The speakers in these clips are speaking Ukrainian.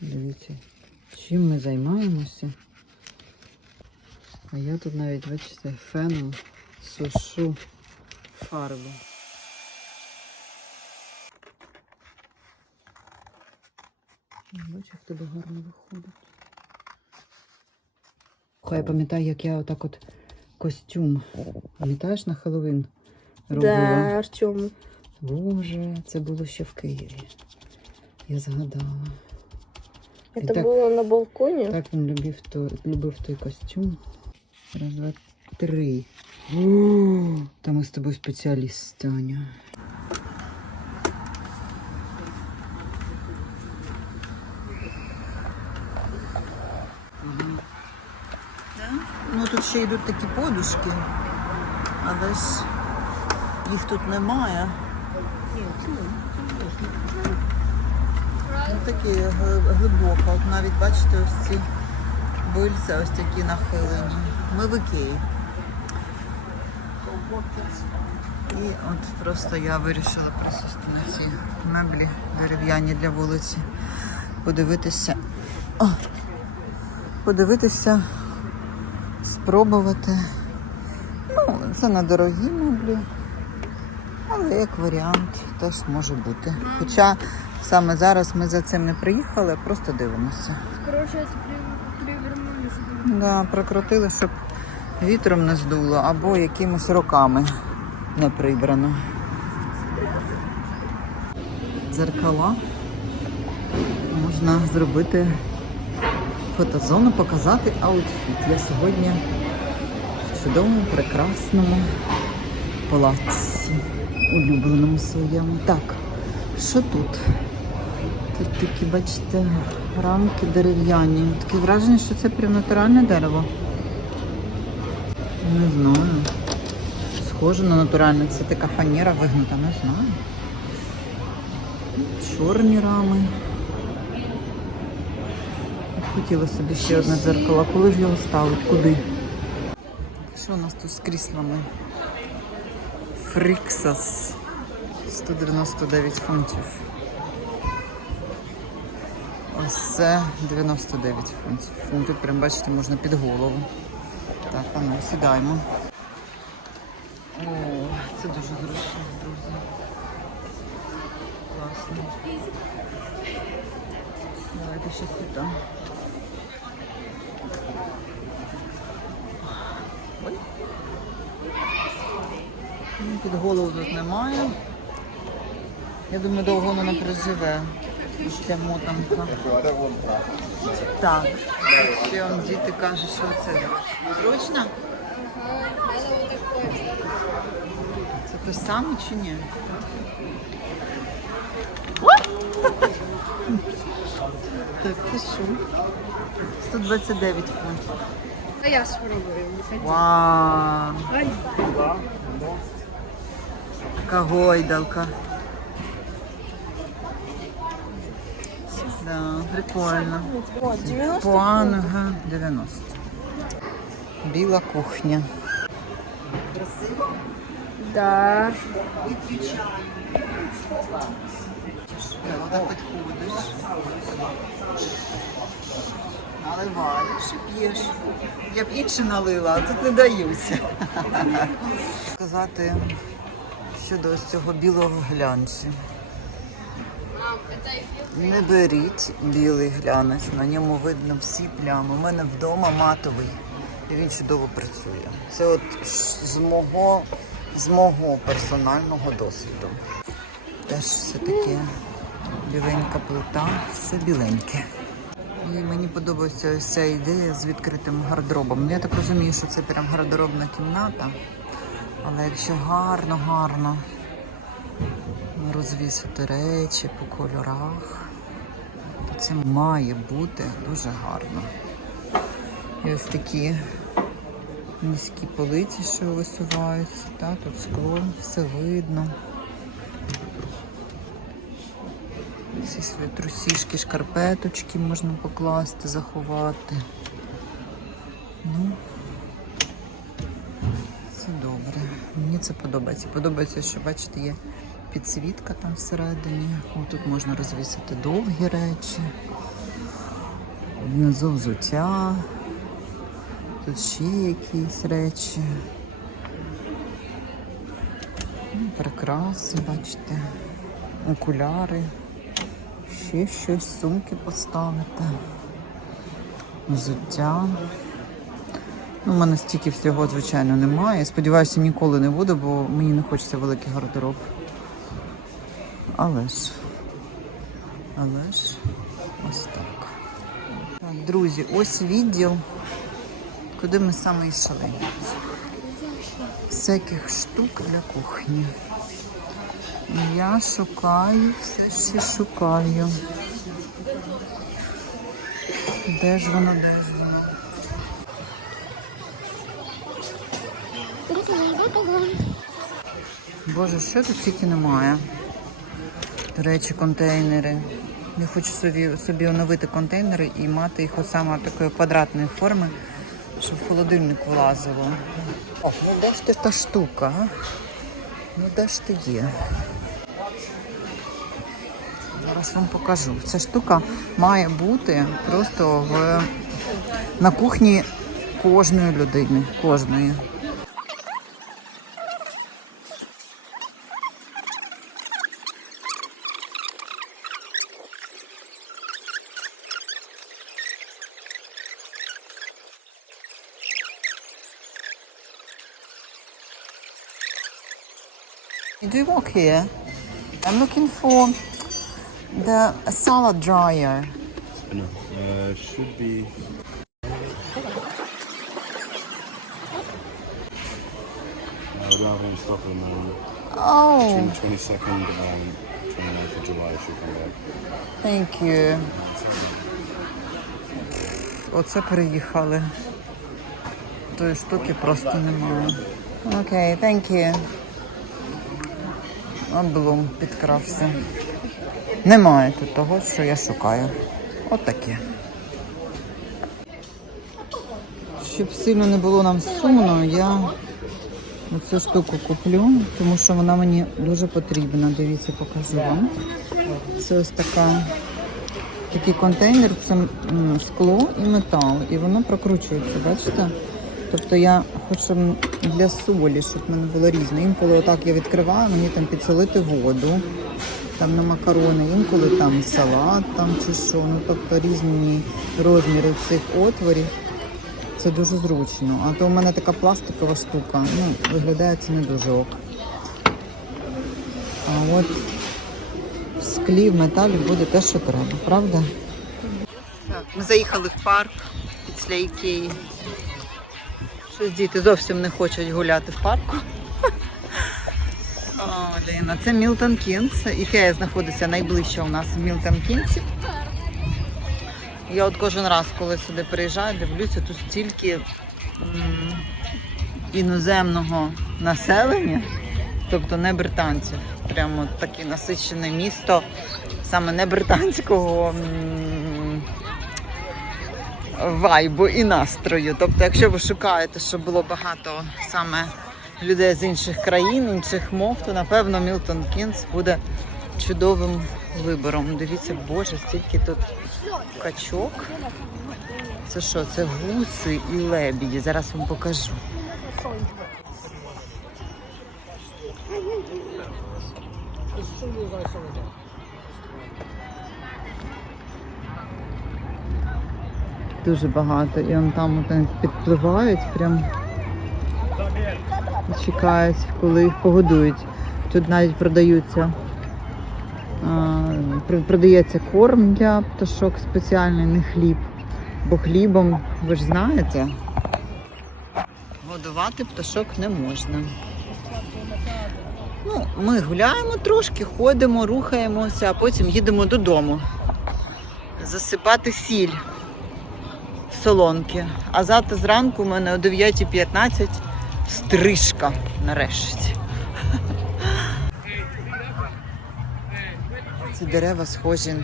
Дивіться, чим ми займаємося. А я тут навіть, бачите, феном сушу фарбу. Бачу, як тебе гарно виходить. Хай я пам'ятаю, як я отак от костюм. Пам'ятаєш на Хеллоуін робила? Да, Артем. Боже, це було ще в Києві. Я згадала. Это так- было на балконе? Так він любив, то, любив той костюм. Раз, два, три. О, Та ми з тобою спеціаліст, Таня. Да? Ну тут ще йдуть такі подушки, але ж їх тут немає. Ну, такі гли- глибоко. Навіть бачите, ось ці бильця ось такі нахилені. Ми в Ікеї. І от просто я вирішила присісти на ці меблі дерев'яні для вулиці. Подивитися. О, подивитися, спробувати. Ну, це на дорогі меблі. Але як варіант теж може бути. Хоча саме зараз ми за цим не приїхали, а просто дивимося. Чтобы- Да, прокрутили, щоб вітром не здуло або якимись роками не прибрано. Дзеркала. Можна зробити фотозону, показати аутфіт. Я сьогодні в чудовому, прекрасному палаці, улюбленому своєму. Так, що тут? Тут такі, бачите, рамки дерев'яні. Таке враження, що це прям натуральне дерево. Не знаю. Схоже на натуральне. Це така фанера вигнута, не знаю. Чорні рами. Хотіла собі ще одне дзеркало. Коли ж його ставить? Куди? Що у нас тут з кріслами? Фріксас. 199 фунтів. Це 99 фунтів. Тут прям бачите, можна під голову. Так, а ну, сідаємо. О, це дуже зручно, друзі. Класно. Давайте ще сюди. Ой. Ну, Під голову тут немає. Я думаю, довго воно не проживе. Ця мотанка. Так. Ще діти кажуть, що це зручно. Це той самий чи ні? Так, це що? 129 фунтів. А я спробую. Вау! Яка гойдалка. Да, прикольно. Пуанга 90. Біла кухня. Да. Коли підходиш, наливаєш і п'єш. Я б інше налила, а тут не даюся. Сказати щодо ось цього білого глянцю. Не беріть білий глянець, на ньому видно всі плями. У мене вдома матовий, і він чудово працює. Це от з мого, з мого персонального досвіду. Теж все таке біленька плита, все біленьке. І мені подобається ось ця ідея з відкритим гардеробом. Я так розумію, що це прям гардеробна кімната. Але якщо гарно, гарно розвісити речі по кольорах, це має бути дуже гарно. І ось такі низькі полиці, що висуваються, та, тут скло, все видно. Ці свої трусішки, шкарпеточки можна покласти, заховати. Ну, це добре. Мені це подобається. Подобається, що бачите, є підсвітка там всередині. Тут можна розвісити довгі речі. Внизу взуття. Тут ще якісь речі. Ну, Прикраси, бачите. Окуляри. Ще щось, сумки поставити. Взуття. Ну, у мене стільки всього, звичайно, немає. Сподіваюся, ніколи не буде, бо мені не хочеться великий гардероб. Але ж. Але ж ось так. Так, друзі, ось відділ, куди ми саме йшли. Всяких штук для кухні. Я шукаю, все ще шукаю. Де ж воно, де ж воно? Боже, що тут тільки немає. Речі, контейнери. Я хочу собі, собі оновити контейнери і мати їх саме такої квадратної форми, щоб в холодильник влазило. О, ну де ж ти та штука? Ну де ж ти є? Зараз вам покажу. Ця штука має бути просто в, на кухні кожної людини. Кожної. Do you walk here? I'm looking for the salad dryer. No, uh, should be. I would have any stock in um, Oh, between 22nd and 29th of July should come back. thank you. Оце приїхали. Тої штуки просто немає. Окей, okay, thank you. Облом підкрався. Немає тут того, що я шукаю. Отаке. Щоб сильно не було нам сумно, я цю штуку куплю, тому що вона мені дуже потрібна. Дивіться, покажу вам. Це ось така, такий контейнер, це скло і метал. І воно прокручується, бачите? Тобто я хочу для солі, щоб в мене було різне. Інколи отак я відкриваю, мені там підсолити воду, там на макарони, інколи там салат там чи що. Ну тобто різні розміри цих отворів. Це дуже зручно. А то у мене така пластикова штука. Ну, виглядає це не дуже ок. А от в склі, в металі буде те, що треба, правда? Так, ми заїхали в парк після Ікеї. Щось діти зовсім не хочуть гуляти в парку. О, Ліна, це Мілтон Кінс. Ікея знаходиться найближче у нас в Мілтон Кінсі. Я от кожен раз, коли сюди приїжджаю, дивлюся, тут стільки іноземного населення, тобто не британців. Прямо таке насичене місто, саме не британського вайбу і настрою. Тобто, якщо ви шукаєте, щоб було багато саме людей з інших країн, інших мов, то напевно Мілтон Кінс буде чудовим вибором. Дивіться, боже, стільки тут качок. Це що? Це гуси і лебіді. Зараз вам покажу. Дуже багато. І он там от підпливають, прям і чекають, коли їх погодують. Тут навіть продаються продається корм для пташок спеціальний, не хліб. Бо хлібом, ви ж знаєте, годувати пташок не можна. Ну, ми гуляємо трошки, ходимо, рухаємося, а потім їдемо додому. Засипати сіль солонки. А завтра зранку у мене о 9.15 стрижка нарешті. Ці дерева схожі,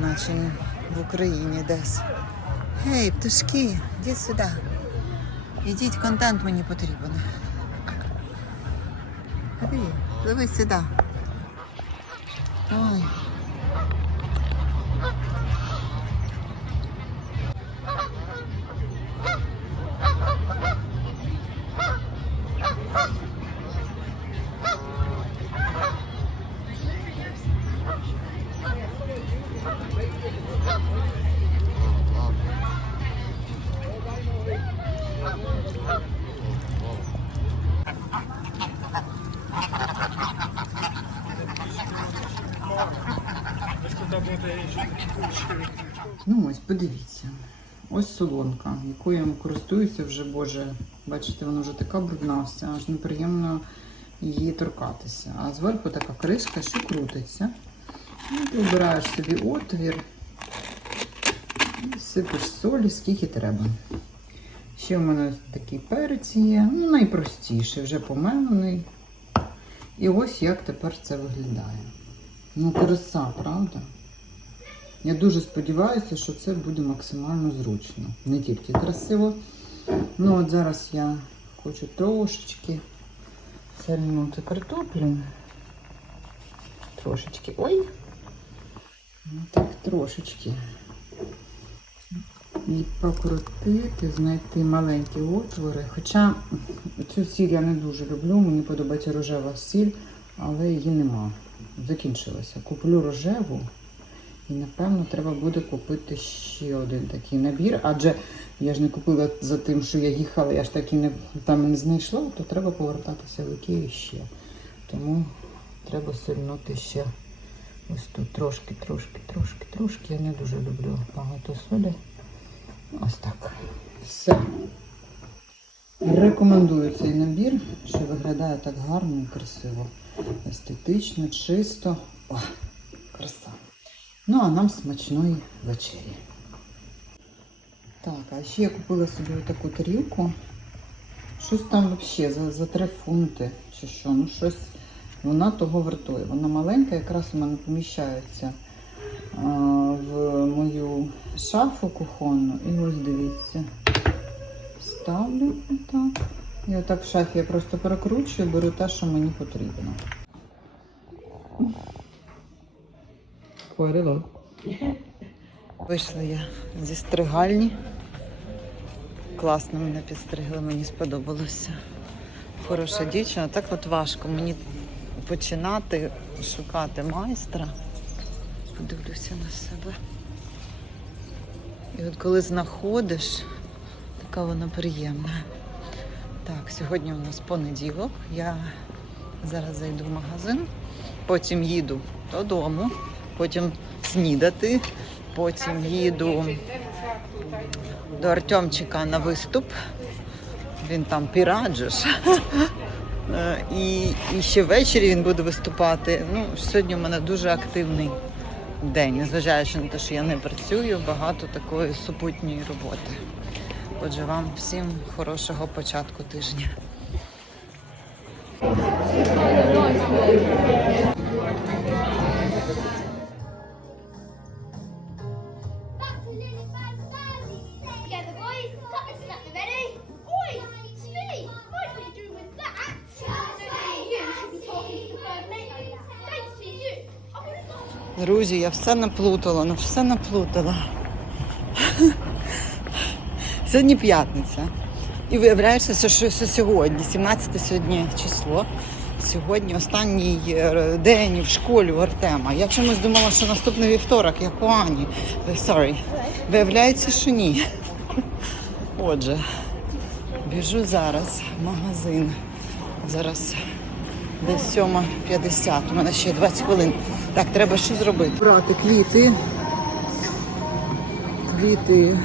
наче в Україні десь. Гей, пташки, йдіть сюди. Ідіть, контент мені потрібен. Ходи, пливи сюди. Ой. Ну ось, подивіться. Ось солонка, якою я користуюся вже, боже, бачите, вона вже така брудна, вся, аж неприємно її торкатися. А зверху така кришка, що крутиться. І ти обираєш собі отвір, і сипиш солі, скільки треба. Ще в мене такий перець є, ну найпростіший, вже помелений. І ось як тепер це виглядає. Ну, краса, правда? Я дуже сподіваюся, що це буде максимально зручно. Не тільки красиво. Ну от зараз я хочу трошечки сальнути картоплю. Трошечки. Ой! Ну так, трошечки. І покрутити, знайти маленькі отвори. Хоча цю сіль я не дуже люблю, мені подобається рожева сіль, але її нема. Закінчилася. Куплю рожеву. І напевно треба буде купити ще один такий набір, адже я ж не купила за тим, що я їхала, я ж так і не там не знайшла, то треба повертатися в Ікею ще. Тому треба сильнути ще ось тут трошки, трошки, трошки, трошки. Я не дуже люблю багато солі. Ось так. Все. Рекомендую цей набір, що виглядає так гарно і красиво. Естетично, чисто. О, краса. Ну, а нам смачної вечері. Так, а ще я купила собі таку тарілку. Щось там взагалі за, за 3 фунти чи що. Ну, щось вона того вартує. Вона маленька, якраз у мене поміщається а, в мою шафу кухонну. І ось дивіться. Ставлю отак. І отак в шафі я просто перекручую, беру те, що мені потрібно. Quite. Вийшла я зі стригальні. Класно мене підстригли, мені сподобалося. Хороша дівчина. Так от важко мені починати шукати майстра. Подивлюся на себе. І от коли знаходиш, така вона приємна. Так, сьогодні у нас понеділок. Я зараз зайду в магазин, потім їду додому, потім снідати, потім їду до Артемчика на виступ. Він там піраджиш. Е, І, і ще ввечері він буде виступати. Ну, сьогодні у мене дуже активний день, незважаючи на те, що я не працюю, багато такої супутньої роботи. Отже, вам всім хорошого початку тижня. Друзі, я все наплутала, ну все наплутала. Сьогодні п'ятниця. І виявляється, що сьогодні, 17 сьогодні число. Сьогодні останній е, день в школі у Артема. Я чомусь думала, що наступний вівторок, як у Ані. Е, Sorry. Виявляється, що ні. Отже, біжу зараз в магазин. Зараз десь 7.50. У мене ще 20 хвилин. Так, треба що зробити? Брати квіти. Квіти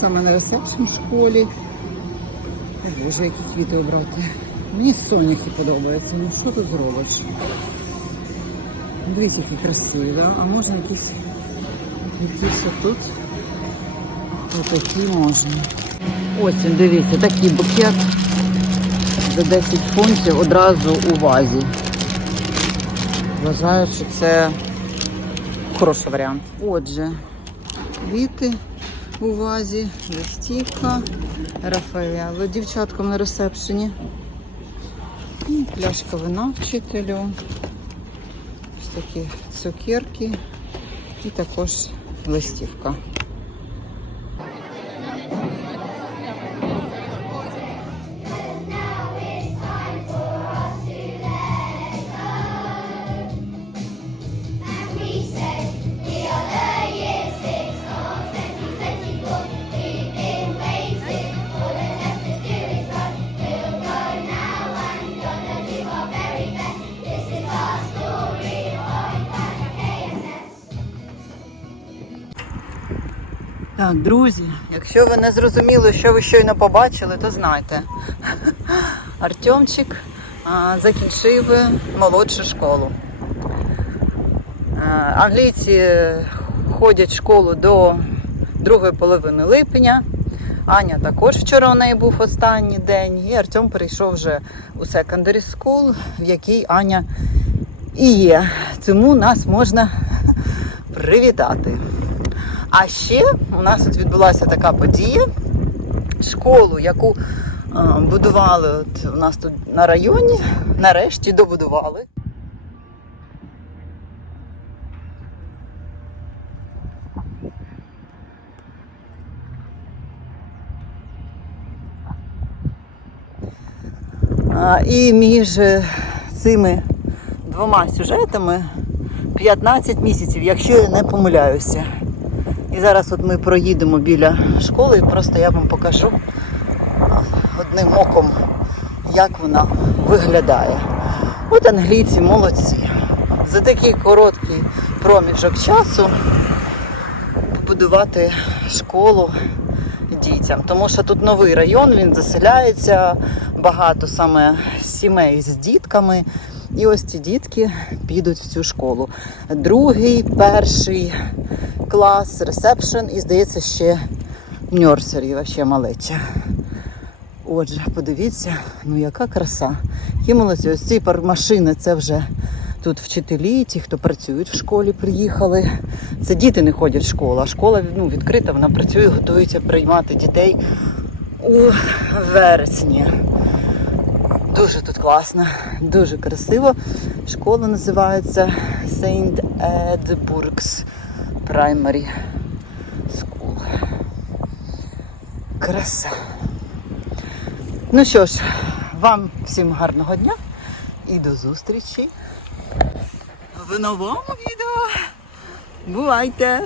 саме на ресепшн школі. О, Боже, які квіти обрати. Мені соняхи подобаються. Ну що тут зробиш? Дивіться, які красиві, а можна якісь якісь тут. Отакі можна. Ось дивіться, такий букет за 10 фунтів одразу у вазі. Вважаю, що це хороший варіант. Отже, квіти у вазі, листівка, Рафаело дівчаткам на ресепшені. І Пляшка вина вчителю. Ось такі цукерки і також листівка. Так, друзі, якщо ви не зрозуміли, що ви щойно побачили, то знайте. Артемчик закінчив молодшу школу. Англійці ходять в школу до другої половини липня. Аня також вчора у неї був останній день, і Артем перейшов вже у secondary school, в якій Аня і є. Тому нас можна привітати. А ще у нас тут відбулася така подія. Школу, яку е, будували от у нас тут на районі, нарешті добудували. І між цими двома сюжетами 15 місяців, якщо я не помиляюся. І зараз от ми проїдемо біля школи і просто я вам покажу одним оком, як вона виглядає. От англійці молодці. За такий короткий проміжок часу побудувати школу дітям. Тому що тут новий район, він заселяється, багато саме сімей з дітками. І ось ці дітки підуть в цю школу. Другий, перший клас, ресепшн і, здається, ще ньорсері, вообще малеча. Отже, подивіться, ну яка краса. Які молодці. Ось ці машини, це вже тут вчителі, ті, хто працюють в школі, приїхали. Це діти не ходять в школу, а школа ну, відкрита, вона працює, готується приймати дітей у вересні. Дуже тут класно, дуже красиво. Школа називається Saint Edburgh's Primary School. Краса. Ну що ж, вам всім гарного дня і до зустрічі в новому відео. Бувайте!